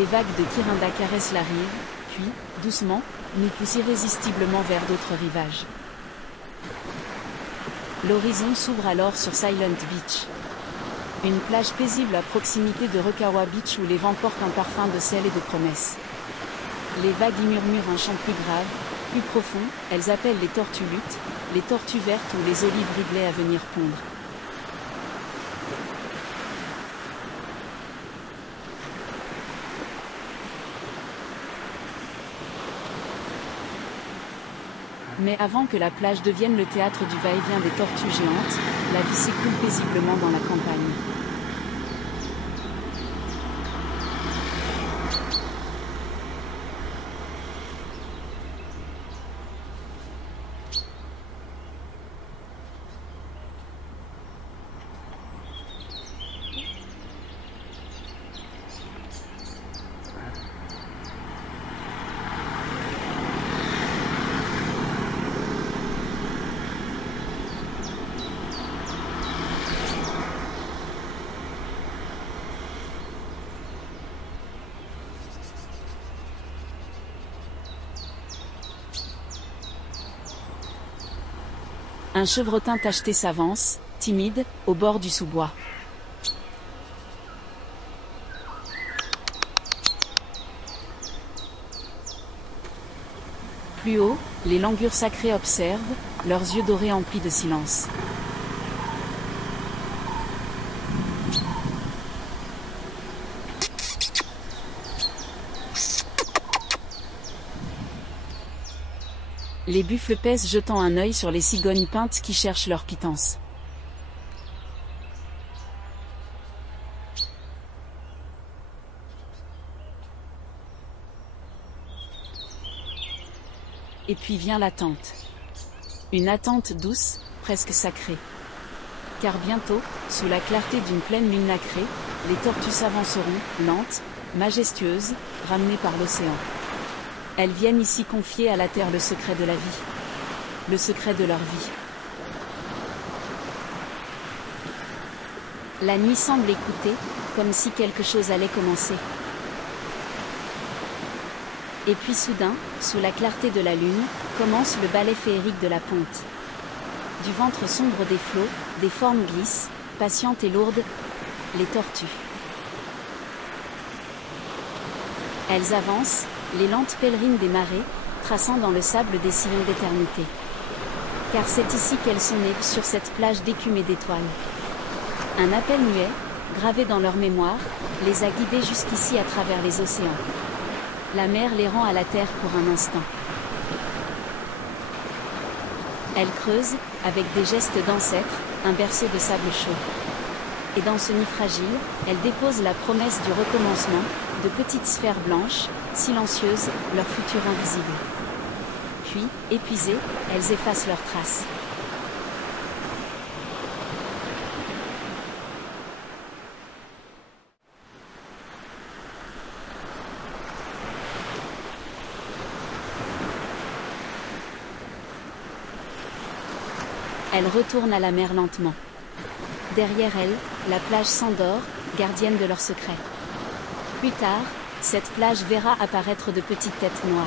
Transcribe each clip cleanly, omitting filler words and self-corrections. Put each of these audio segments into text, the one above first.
Les vagues de Kirinda caressent la rive, puis, doucement, nous poussent irrésistiblement vers d'autres rivages. L'horizon s'ouvre alors sur Silent Beach. Une plage paisible à proximité de Rukawa Beach où les vents portent un parfum de sel et de promesses. Les vagues y murmurent un chant plus grave, plus profond, elles appellent les tortues luttes, les tortues vertes ou les olives Ridley à venir pondre. Mais avant que la plage devienne le théâtre du va-et-vient des tortues géantes, la vie s'écoule paisiblement dans la campagne. Un chevretin tacheté s'avance, timide, au bord du sous-bois. Plus haut, les langurs sacrés observent, leurs yeux dorés emplis de silence. Les buffles pèsent jetant un œil sur les cigognes peintes qui cherchent leur pitance. Et puis vient l'attente. Une attente douce, presque sacrée. Car bientôt, sous la clarté d'une pleine lune nacrée, les tortues s'avanceront, lentes, majestueuses, ramenées par l'océan. Elles viennent ici confier à la terre le secret de la vie. Le secret de leur vie. La nuit semble écouter, comme si quelque chose allait commencer. Et puis soudain, sous la clarté de la lune, commence le ballet féerique de la ponte. Du ventre sombre des flots, des formes glissent, patientes et lourdes, les tortues. Elles avancent, les lentes pèlerines des marées, traçant dans le sable des sillons d'éternité. Car c'est ici qu'elles sont nées, sur cette plage d'écume et d'étoiles. Un appel muet, gravé dans leur mémoire, les a guidées jusqu'ici à travers les océans. La mer les rend à la terre pour un instant. Elles creusent, avec des gestes d'ancêtres, un berceau de sable chaud. Et dans ce nid fragile, elles déposent la promesse du recommencement, de petites sphères blanches, silencieuses, leur futur invisible. Puis, épuisées, elles effacent leurs traces. Elles retournent à la mer lentement. Derrière elles, la plage s'endort, gardienne de leurs secrets. Plus tard, cette plage verra apparaître de petites têtes noires.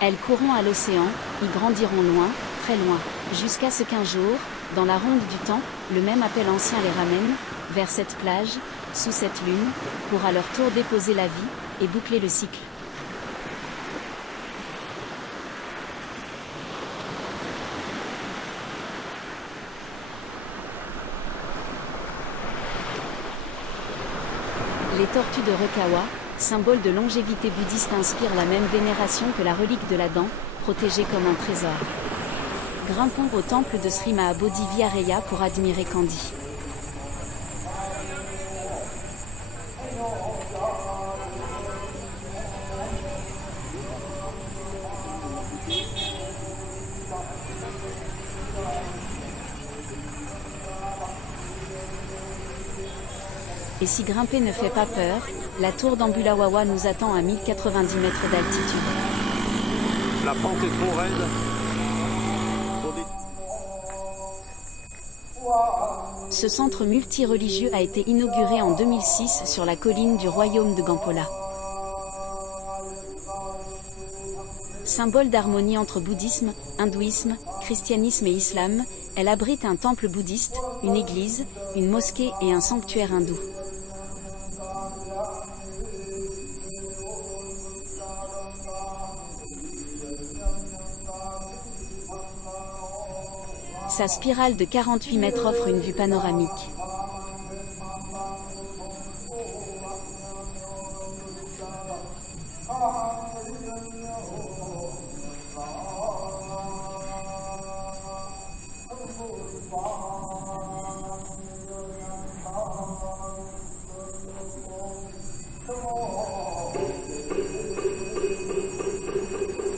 Elles courront à l'océan, y grandiront loin, très loin, jusqu'à ce qu'un jour, dans la ronde du temps, le même appel ancien les ramène, vers cette plage, sous cette lune, pour à leur tour déposer la vie, et boucler le cycle. Les tortues de Rukawa, symbole de longévité bouddhiste, inspirent la même vénération que la relique de la dent, protégée comme un trésor. Grimpons au temple de Sri Mahabodhi Vihareya pour admirer Candy. Et si grimper ne fait pas peur, la tour d'Ambulawawa nous attend à 1090 mètres d'altitude. La pente est trop raide. Ce centre multireligieux a été inauguré en 2006 sur la colline du royaume de Gampola. Symbole d'harmonie entre bouddhisme, hindouisme, christianisme et islam, elle abrite un temple bouddhiste, une église, une mosquée et un sanctuaire hindou. Sa spirale de 48 mètres offre une vue panoramique.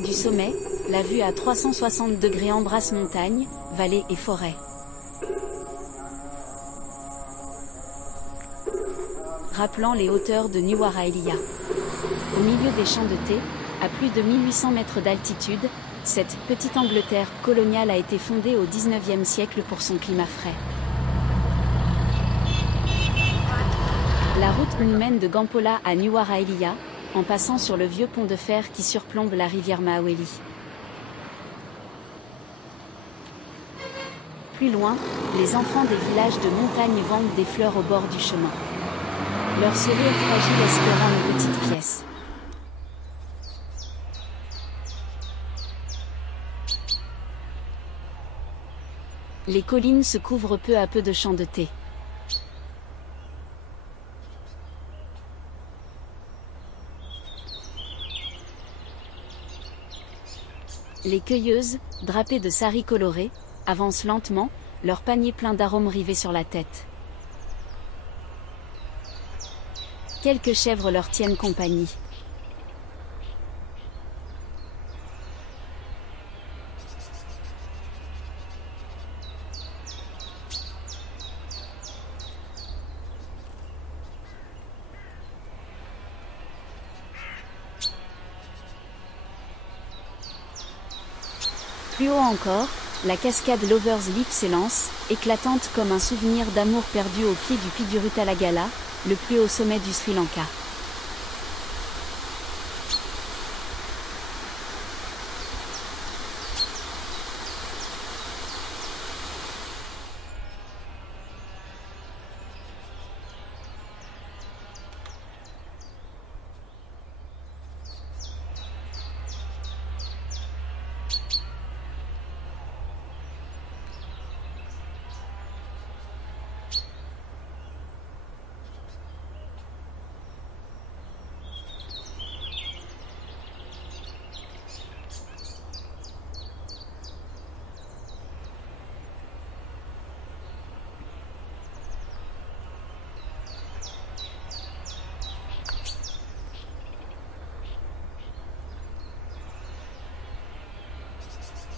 Du sommet, la vue à 360 degrés embrasse montagnes, vallées et forêts. Rappelant les hauteurs de Nuwara Eliya. Au milieu des champs de thé, à plus de 1800 mètres d'altitude, cette petite Angleterre coloniale a été fondée au XIXe siècle pour son climat frais. La route nous mène de Gampola à Nuwara Eliya, en passant sur le vieux pont de fer qui surplombe la rivière Mahaweli. Plus loin, les enfants des villages de montagne vendent des fleurs au bord du chemin. Leur sourire fragile espérant une petite pièce. Les collines se couvrent peu à peu de champs de thé. Les cueilleuses, drapées de saris colorés, avancent lentement, leur panier plein d'arômes rivés sur la tête. Quelques chèvres leur tiennent compagnie. Plus haut encore, la cascade Lover's Leap s'élance, éclatante comme un souvenir d'amour perdu au pied du pic du Rutalagala, le plus haut sommet du Sri Lanka.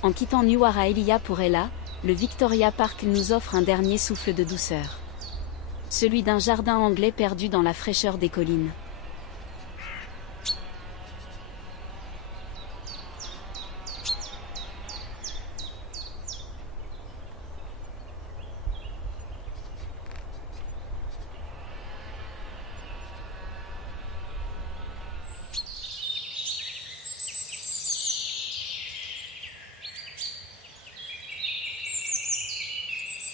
En quittant Nuwara Eliya pour Ella, le Victoria Park nous offre un dernier souffle de douceur. Celui d'un jardin anglais perdu dans la fraîcheur des collines.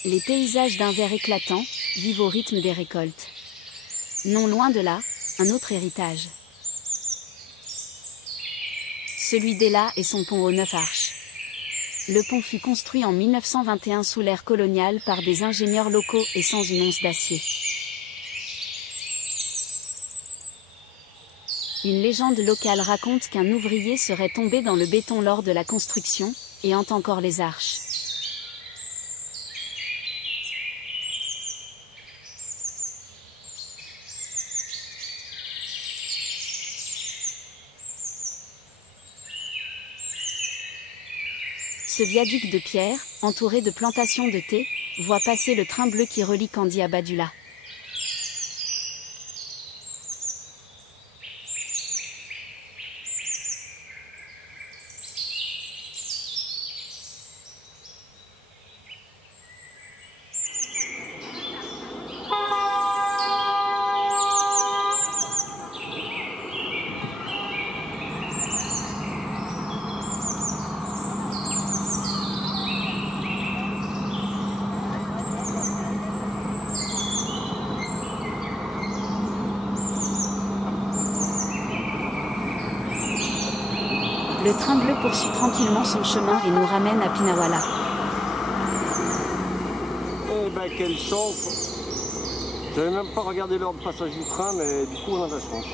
Les paysages d'un vert éclatant vivent au rythme des récoltes. Non loin de là, un autre héritage. Celui d'Ella et son pont aux 9 arches. Le pont fut construit en 1921 sous l'ère coloniale par des ingénieurs locaux et sans une once d'acier. Une légende locale raconte qu'un ouvrier serait tombé dans le béton lors de la construction, et hante encore les arches. Ce viaduc de pierre, entouré de plantations de thé, voit passer le train bleu qui relie Kandy à Badula. Le train bleu poursuit tranquillement son chemin et nous ramène à Pinawala. Eh ben quelle chance! J'avais même pas regardé l'heure de passage du train, mais du coup on a de la chance.